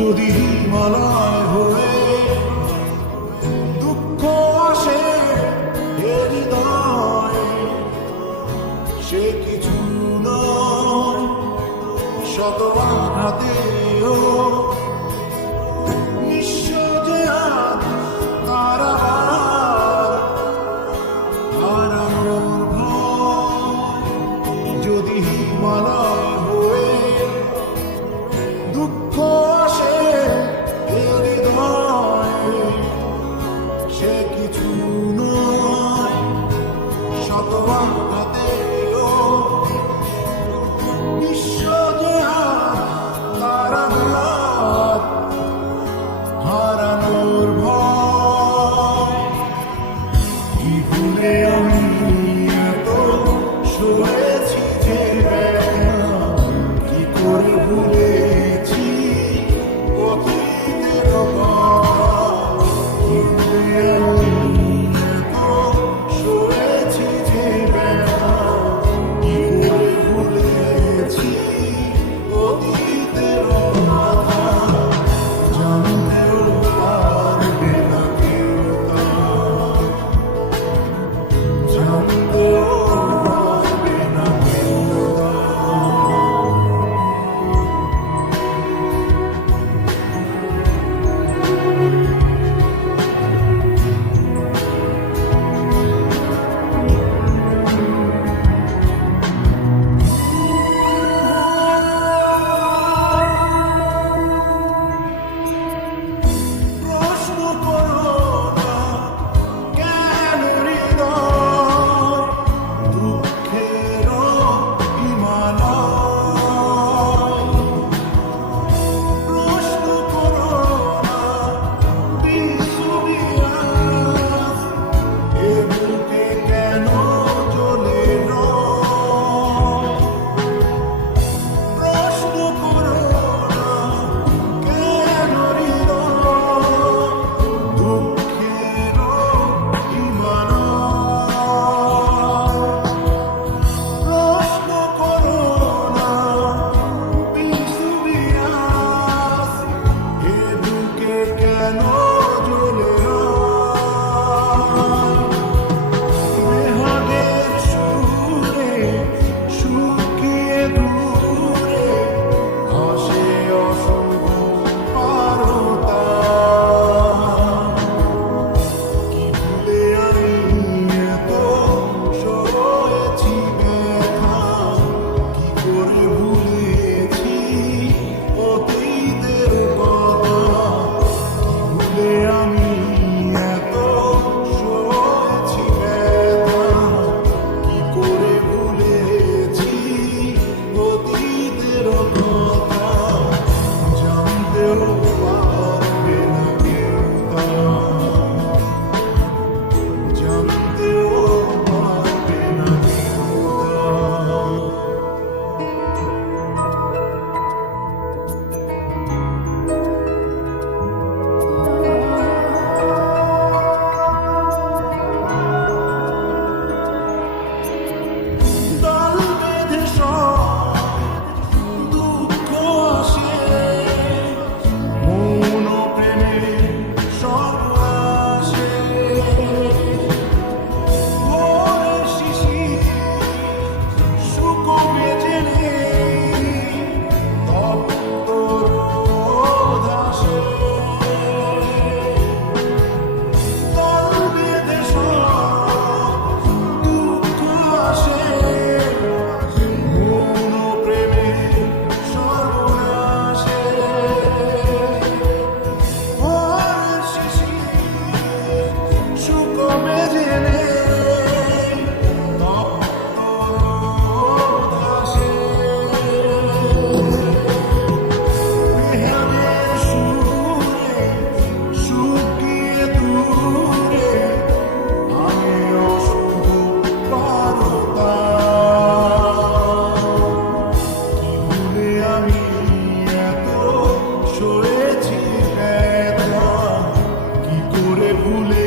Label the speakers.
Speaker 1: যদি মালা হয়ে দুঃখ আসে হৃদয়, সে কিছু নয়, শত বাধাতেও যদি হিমালয় হয়ে দুঃখ করে ভুলে